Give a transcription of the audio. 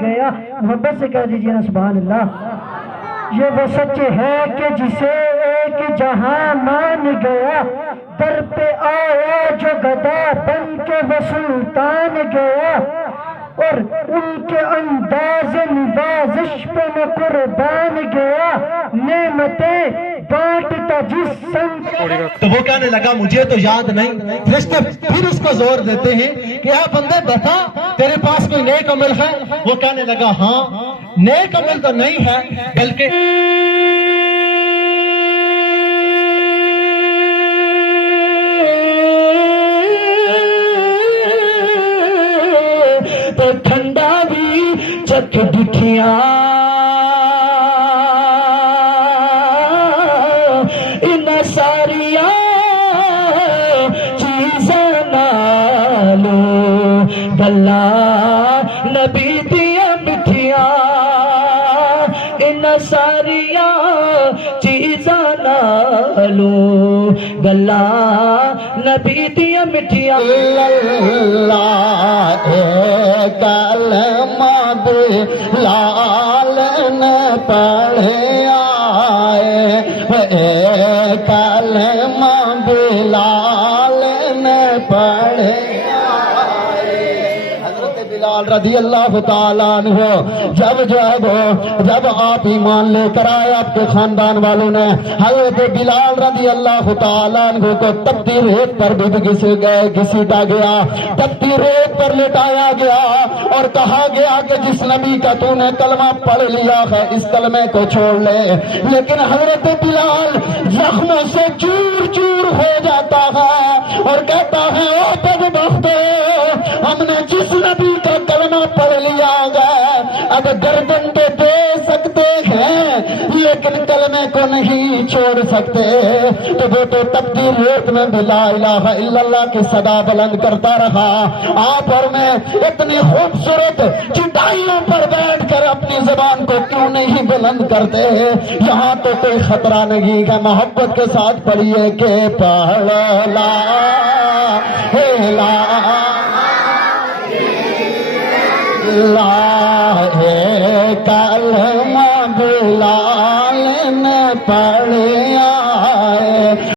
گیا. محبت سے کہہ دیجیے نا سبحان اللہ. یہ وہ سچ ہے کہ جسے ایک جہاں مان گیا, در پہ آیا جو گدا بن کے وہ سلطان گیا, اور ان کے انداز نوازش پہ میں قربان گیا, نعمتیں بانٹتا جس سنگ. تو وہ کہنے لگا مجھے تو یاد نہیں. فرشتے پھر اس کو زور دیتے ہیں کہ اے بندے بتا تیرے پاس کوئی نیک عمل ہے؟ وہ کہنے لگا ہاں نیک عمل تو نہیں ہے بلکہ تو ٹھنڈا بھی چکھ دکھیاں ان ساریاں چیزاں نالو گلا نبی دیا مٹھیاں, ان ساریاں چیزاں نالو گلا نبی دیا مٹھیاں. اللہ کلمہ بلال نے پڑھے آئے, کلمہ بلال نے پڑھے آئے. حضرت بلال رضی اللہ تعالیٰ عنہ جب آپ ایمان لے کر آئے آپ کے خاندان والوں نے حضرت بلال رضی اللہ تعالیٰ عنہ کو تپتی ریت پر بھی گھسیٹا گیا, تپتی ریت پر لٹایا گیا اور کہا گیا کہ جس نبی کا تو نے کلمہ پڑھ لیا ہے اس کلمے کو چھوڑ لے. لیکن حضرت بلال زخموں سے چور چور ہو جاتا ہے اور کہتا ہے او بدبختو, ہم نے جس نبی کا کلمہ پڑھ لیا ہے اب گردن تو دے سکتے ہیں لیکن کلمے کو نہیں چھوڑ سکتے. تو وہ تو تپتی ریت میں بھی لا الہ الا اللہ کی صدا بلند کرتا رہا. آپ اور میں اتنی خوبصورت چٹائیوں پر بیٹھ کر اپنی زبان کو کیوں نہیں بلند کرتے؟ یہاں تو کوئی خطرہ نہیں ہے. محبت کے ساتھ پڑھیے کہ پڑھ لا کلمہ بلال نے پڑھ